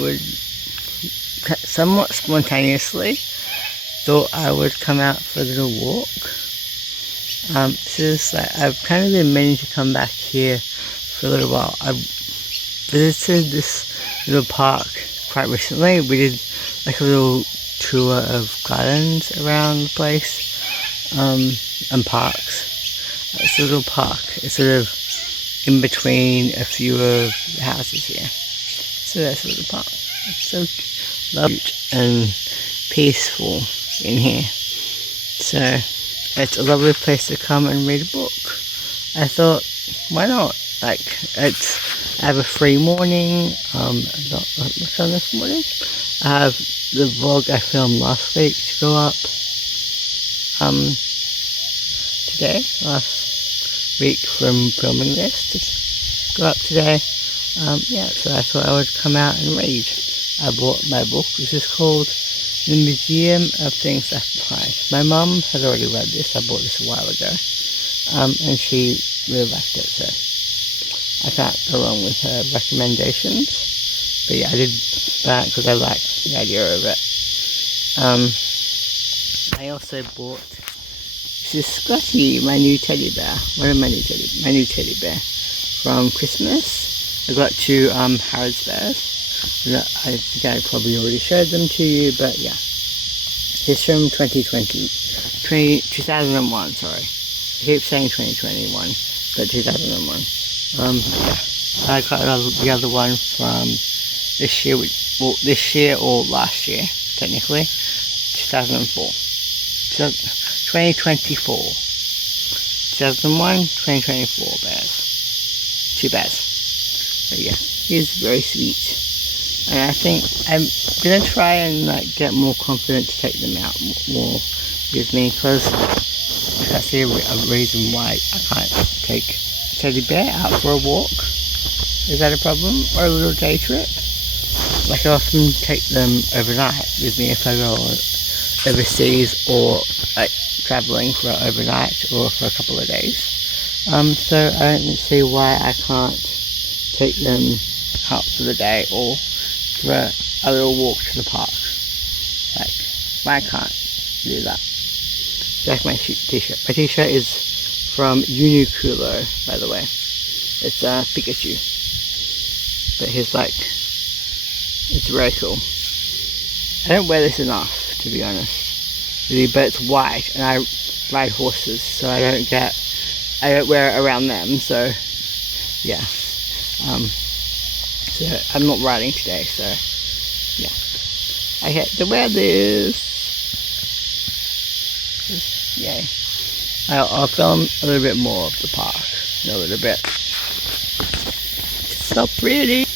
would somewhat spontaneously thought I would come out for a little walk. This is like, I've kind of been meaning to come back here for a little while. I've visited this little park quite recently. We did like a little tour of gardens around the place, and parks. It's a little park. It's sort of in between a few of the houses here. So that's a little park. It's so lovely and peaceful in here. So it's a lovely place to come and read a book. I thought, why not? Like, I have a free morning. Not much on this morning. I have the vlog I filmed last week to go up. Today, last week from filming this to go up today. Yeah, so I thought I would come out and read. I bought my book, which is called The Museum of Things Left Behind. My mum had already read this. I bought this a while ago, and she really liked it, so I can't go wrong with her recommendations. But yeah, I did that because I liked the idea of it. I also bought, this is Scotty, my new teddy bear. What am my new teddy bear from Christmas. I got two Harrods bears. I think I probably already showed them to you, but yeah. It's from 2001, sorry. I keep saying 2021, but 2001. Yeah. I got the other one from this year, well, this year or last year, technically. 2004. 2024. 2001, 2024 bears. Two bears. But yeah, he's very sweet. And I think I'm gonna try and like get more confident to take them out more with me, because I see a reason why I can't take a teddy bear out for a walk. Is that a problem? Or a little day trip? Like, I often take them overnight with me if I go overseas or like traveling for overnight or for a couple of days. So I don't see why I can't take them out for the day or for a little walk to the park. Like, why can't do that? Like my t-shirt. My t-shirt is from Uniqlo, by the way. It's Pikachu. But he's like, it's very cool. I don't wear this enough, to be honest. Really, but it's white, and I ride horses, so I don't wear it around them, so yeah. So I'm not riding today, so yeah. I had to wear this. Yay. I'll film a little bit more of the park in a little bit. It's so pretty.